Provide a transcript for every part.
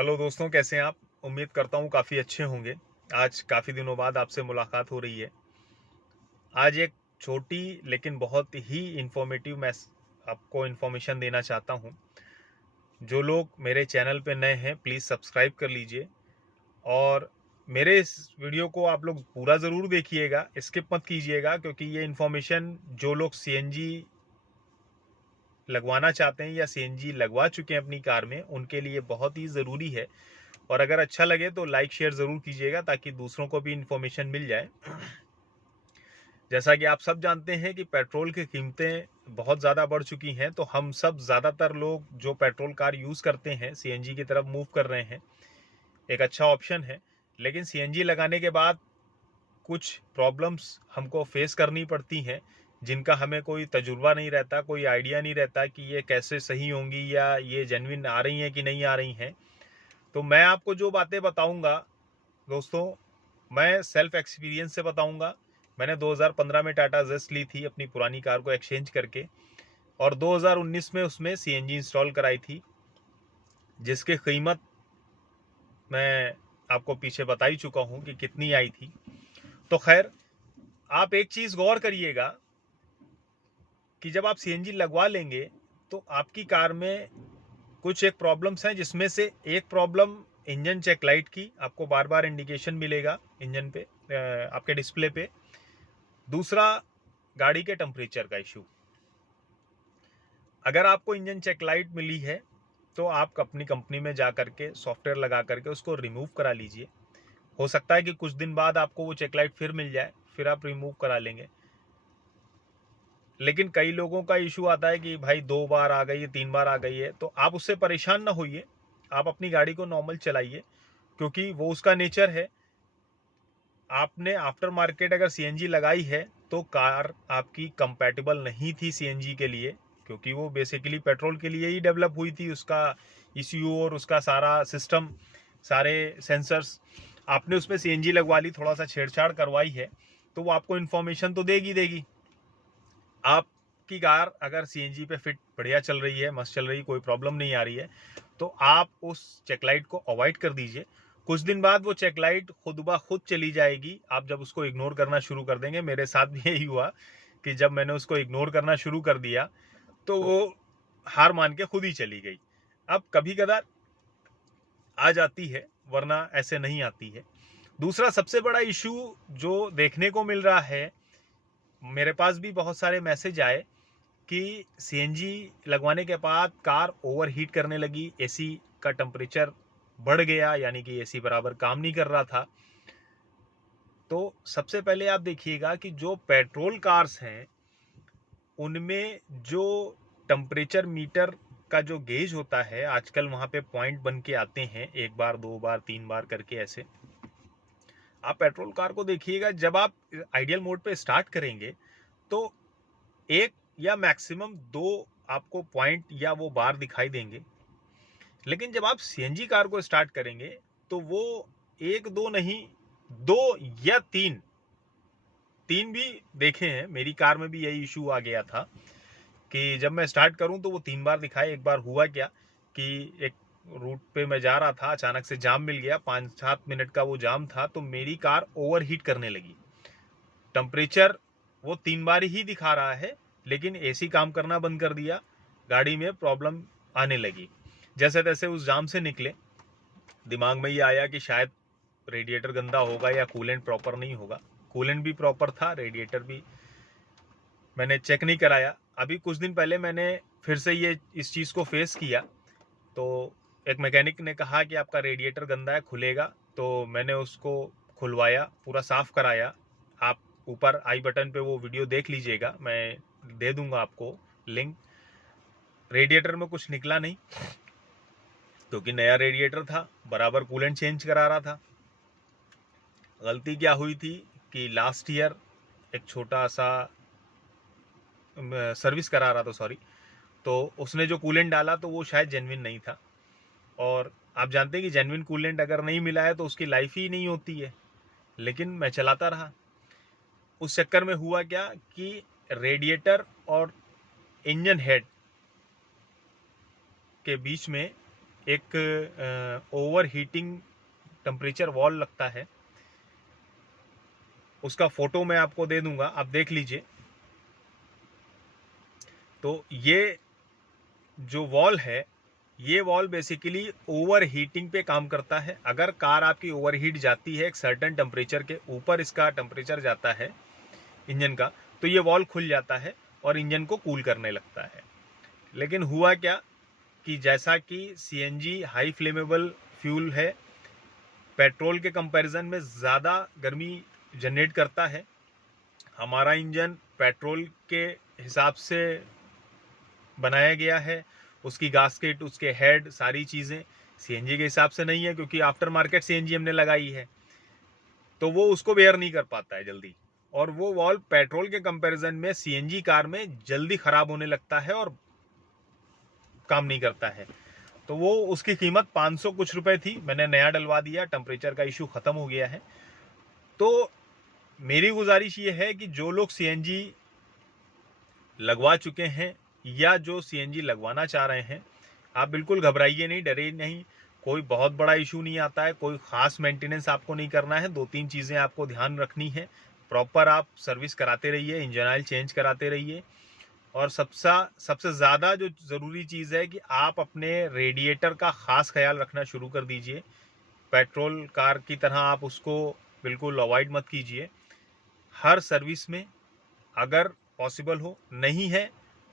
Hello दोस्तों, कैसे हैं आप। उम्मीद करता हूँ काफ़ी अच्छे होंगे। आज काफ़ी दिनों बाद आपसे मुलाकात हो रही है। आज एक छोटी लेकिन बहुत ही इंफॉर्मेटिव मैं आपको इन्फॉर्मेशन देना चाहता हूँ। जो लोग मेरे चैनल पे नए हैं प्लीज़ सब्सक्राइब कर लीजिए और मेरे इस वीडियो को आप लोग पूरा ज़रूर देखिएगा, स्किप मत कीजिएगा, क्योंकि ये इन्फॉर्मेशन जो लोग सीएनजी लगवाना चाहते हैं या सीएनजी लगवा चुके हैं अपनी कार में उनके लिए बहुत ही ज़रूरी है। और अगर अच्छा लगे तो लाइक शेयर ज़रूर कीजिएगा ताकि दूसरों को भी इन्फॉर्मेशन मिल जाए। जैसा कि आप सब जानते हैं कि पेट्रोल की कीमतें बहुत ज़्यादा बढ़ चुकी हैं, तो हम सब ज़्यादातर लोग जो पेट्रोल कार यूज़ करते हैं सीएनजी की तरफ मूव कर रहे हैं। एक अच्छा ऑप्शन है, लेकिन सीएनजी लगाने के बाद कुछ प्रॉब्लम्स हमको फेस करनी पड़ती हैं जिनका हमें कोई तजुर्बा नहीं रहता, कोई आइडिया नहीं रहता कि ये कैसे सही होंगी या ये जेन्युइन आ रही हैं कि नहीं आ रही हैं। तो मैं आपको जो बातें बताऊंगा दोस्तों, मैं सेल्फ एक्सपीरियंस से बताऊंगा। मैंने 2015 में टाटा जेस्ट ली थी अपनी पुरानी कार को एक्सचेंज करके, और 2019 में उसमें सीएनजी इंस्टॉल कराई थी, जिसकी कीमत मैं आपको पीछे बता ही चुका हूं कि कितनी आई थी। तो खैर, आप एक चीज़ गौर करिएगा कि जब आप सीएनजी लगवा लेंगे तो आपकी कार में कुछ एक प्रॉब्लम्स हैं, जिसमें से एक प्रॉब्लम इंजन चेक लाइट की, आपको बार बार इंडिकेशन मिलेगा इंजन पे, आपके डिस्प्ले पे। दूसरा, गाड़ी के टेम्परेचर का इशू। अगर आपको इंजन चेक लाइट मिली है तो आप अपनी कंपनी में जा करके सॉफ्टवेयर लगा करके उसको रिमूव करा लीजिए। हो सकता है कि कुछ दिन बाद आपको वो चेक लाइट फिर मिल जाए, फिर आप रिमूव करा लेंगे। लेकिन कई लोगों का इशू आता है कि भाई 2 बार आ गई है, 3 बार आ गई है, तो आप उससे परेशान ना होइए। आप अपनी गाड़ी को नॉर्मल चलाइए, क्योंकि वो उसका नेचर है। आपने आफ्टर मार्केट अगर सीएनजी लगाई है तो कार आपकी कंपैटिबल नहीं थी सीएनजी के लिए, क्योंकि वो बेसिकली पेट्रोल के लिए ही डेवलप हुई थी। उसका ईसीयू और उसका सारा सिस्टम, सारे सेंसर्स, आपने उसमें सीएनजी लगवा ली, थोड़ा सा छेड़छाड़ करवाई है, तो वो आपको इन्फॉर्मेशन तो देगी देगी। आपकी कार अगर सीएनजी पे फिट बढ़िया चल रही है, मस्त चल रही है, कोई प्रॉब्लम नहीं आ रही है, तो आप उस चेकलाइट को अवॉइड कर दीजिए। कुछ दिन बाद वो चेकलाइट खुद ब खुद चली जाएगी, आप जब उसको इग्नोर करना शुरू कर देंगे। मेरे साथ भी यही हुआ कि जब मैंने उसको इग्नोर करना शुरू कर दिया तो वो हार मान के खुद ही चली गई। अब कभी कदार आ जाती है, वरना ऐसे नहीं आती है। दूसरा सबसे बड़ा इशू जो देखने को मिल रहा है, मेरे पास भी बहुत सारे मैसेज आए कि सीएनजी लगवाने के बाद कार ओवरहीट करने लगी, एसी का टेम्परेचर बढ़ गया, यानी कि एसी बराबर काम नहीं कर रहा था। तो सबसे पहले आप देखिएगा कि जो पेट्रोल कार्स हैं उनमें जो टेम्परेचर मीटर का जो गेज होता है, आजकल वहां पे पॉइंट बन के आते हैं, 1 बार 2 बार 3 बार करके ऐसे। आप पेट्रोल कार को देखिएगा, जब आप आइडियल मोड पे स्टार्ट करेंगे तो एक या मैक्सिमम दो आपको पॉइंट या वो बार दिखाई देंगे। लेकिन जब आप सीएनजी कार को स्टार्ट करेंगे तो वो एक दो नहीं, 2 या 3, तीन भी देखे हैं। मेरी कार में भी यही इशू आ गया था कि जब मैं स्टार्ट करूं तो वो 3 बार दिखाए। एक बार हुआ क्या कि एक रूट पे मैं जा रहा था, अचानक से जाम मिल गया, 5-7 मिनट का वो जाम था, तो मेरी कार ओवरहीट करने लगी। टेम्परेचर वो 3 बार ही दिखा रहा है, लेकिन एसी काम करना बंद कर दिया, गाड़ी में प्रॉब्लम आने लगी। जैसे तैसे उस जाम से निकले, दिमाग में ये आया कि शायद रेडिएटर गंदा होगा या कूलेंट प्रॉपर नहीं होगा। कूलेंट भी प्रॉपर था, रेडिएटर भी मैंने चेक नहीं कराया। अभी कुछ दिन पहले मैंने फिर से ये इस चीज़ को फेस किया, तो एक मैकेनिक ने कहा कि आपका रेडिएटर गंदा है, खुलेगा। तो मैंने उसको खुलवाया, पूरा साफ कराया। आप ऊपर आई बटन पे वो वीडियो देख लीजिएगा, मैं दे दूंगा आपको लिंक। रेडिएटर में कुछ निकला नहीं, क्योंकि नया रेडिएटर था, बराबर कूलेंट चेंज करा रहा था। गलती क्या हुई थी कि लास्ट ईयर एक छोटा सा सर्विस करा रहा था, सॉरी, तो उसने जो कूलेंट डाला तो वो शायद जेन्युइन नहीं था। और आप जानते हैं कि जेन्युइन कूलेंट अगर नहीं मिला है तो उसकी लाइफ ही नहीं होती है। लेकिन मैं चलाता रहा। उस चक्कर में हुआ क्या कि रेडिएटर और इंजन हेड के बीच में एक ओवर हीटिंग टेम्परेचर वॉल्व लगता है, उसका फोटो मैं आपको दे दूंगा, आप देख लीजिए। तो ये जो वॉल्व है, ये वॉल्व बेसिकली ओवर हीटिंग पे काम करता है। अगर कार आपकी ओवर हीट जाती है, एक सर्टेन टेम्परेचर के ऊपर इसका टेम्परेचर जाता है इंजन का, तो ये वॉल्व खुल जाता है और इंजन को कूल करने लगता है। लेकिन हुआ क्या कि जैसा कि सीएनजी हाई फ्लेमेबल फ्यूल है, पेट्रोल के कंपैरिजन में ज़्यादा गर्मी जनरेट करता है। हमारा इंजन पेट्रोल के हिसाब से बनाया गया है, उसकी गास्केट, उसके हेड, सारी चीज़ें सीएनजी के हिसाब से नहीं है, क्योंकि आफ्टर मार्केट सीएनजी हमने लगाई है, तो वो उसको बेयर नहीं कर पाता है जल्दी। और वो वॉल्व पेट्रोल के कंपैरिजन में सीएनजी कार में जल्दी खराब होने लगता है और काम नहीं करता है। तो वो उसकी कीमत 500 कुछ रुपए थी, मैंने नया डलवा दिया, टेम्परेचर का इशू खत्म हो गया है। तो मेरी गुजारिश ये है कि जो लोग सीएनजी लगवा चुके हैं या जो सीएनजी लगवाना चाह रहे हैं, आप बिल्कुल घबराइए नहीं, डरिए नहीं। कोई बहुत बड़ा इशू नहीं आता है, कोई खास मेंटेनेंस आपको नहीं करना है। 2-3 चीज़ें आपको ध्यान रखनी है। प्रॉपर आप सर्विस कराते रहिए, इंजन ऑयल चेंज कराते रहिए, और सबसे ज़्यादा जो ज़रूरी चीज़ है कि आप अपने रेडिएटर का ख़ास ख्याल रखना शुरू कर दीजिए। पेट्रोल कार की तरह आप उसको बिल्कुल अवॉइड मत कीजिए। हर सर्विस में अगर पॉसिबल हो, नहीं है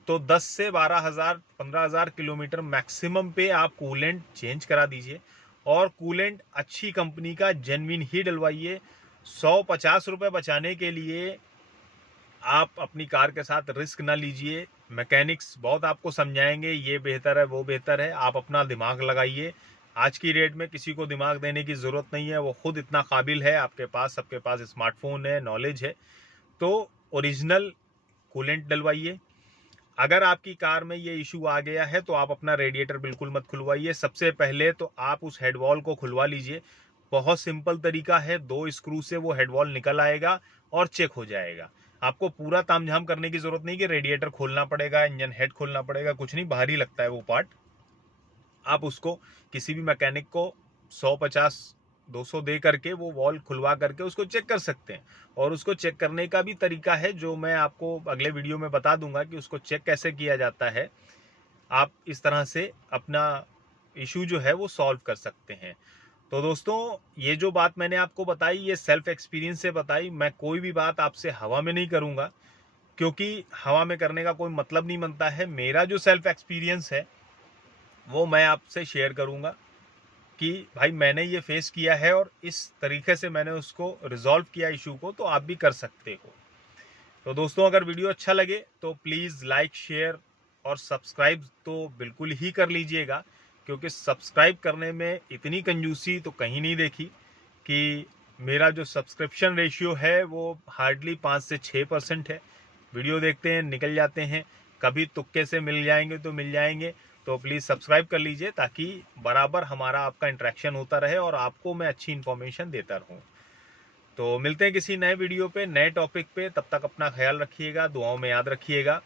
तो 10 से 12,000 15,000 किलोमीटर मैक्सिमम पे आप कूलेंट चेंज करा दीजिए, और कूलेंट अच्छी कंपनी का जेन्युइन ही डलवाइए। 150 रुपये बचाने के लिए आप अपनी कार के साथ रिस्क ना लीजिए। मैकेनिक्स बहुत आपको समझाएंगे, ये बेहतर है, वो बेहतर है, आप अपना दिमाग लगाइए। आज की डेट में किसी को दिमाग देने की ज़रूरत नहीं है, वो खुद इतना काबिल है। आपके पास, सबके पास स्मार्टफोन है, नॉलेज है, तो ओरिजिनल कूलेंट डलवाइए। अगर आपकी कार में ये इशू आ गया है तो आप अपना रेडिएटर बिल्कुल मत खुलवाइए। सबसे पहले तो आप उस हेड वॉल को खुलवा लीजिए। बहुत सिंपल तरीका है, 2 स्क्रू से वो हेड वॉल निकल आएगा और चेक हो जाएगा। आपको पूरा तामझाम करने की जरूरत नहीं कि रेडिएटर खोलना पड़ेगा, इंजन हेड खोलना पड़ेगा, कुछ नहीं, बाहर ही लगता है वो पार्ट। आप उसको किसी भी मैकेनिक को 150-200 दे करके वो वॉल खुलवा करके उसको चेक कर सकते हैं। और उसको चेक करने का भी तरीका है जो मैं आपको अगले वीडियो में बता दूंगा कि उसको चेक कैसे किया जाता है। आप इस तरह से अपना इशू जो है वो सॉल्व कर सकते हैं। तो दोस्तों, ये जो बात मैंने आपको बताई, ये सेल्फ एक्सपीरियंस से बताई। मैं कोई भी बात आपसे हवा में नहीं करूंगा, क्योंकि हवा में करने का कोई मतलब नहीं बनता है। मेरा जो सेल्फ एक्सपीरियंस है वो मैं आपसे शेयर करूंगा कि भाई मैंने ये फेस किया है और इस तरीके से मैंने उसको रिजॉल्व किया इशू को, तो आप भी कर सकते हो। तो दोस्तों, अगर वीडियो अच्छा लगे तो प्लीज़ लाइक, शेयर और सब्सक्राइब तो बिल्कुल ही कर लीजिएगा, क्योंकि सब्सक्राइब करने में इतनी कंजूसी तो कहीं नहीं देखी। कि मेरा जो सब्सक्रिप्शन रेशियो है वो हार्डली 5 से 6% है। वीडियो देखते हैं, निकल जाते हैं, कभी तुक्के से मिल जाएंगे तो मिल जाएंगे। तो प्लीज़ सब्सक्राइब कर लीजिए, ताकि बराबर हमारा आपका इंटरेक्शन होता रहे और आपको मैं अच्छी इन्फॉर्मेशन देता रहूँ। तो मिलते हैं किसी नए वीडियो पे, नए टॉपिक पे। तब तक अपना ख्याल रखिएगा, दुआओं में याद रखिएगा।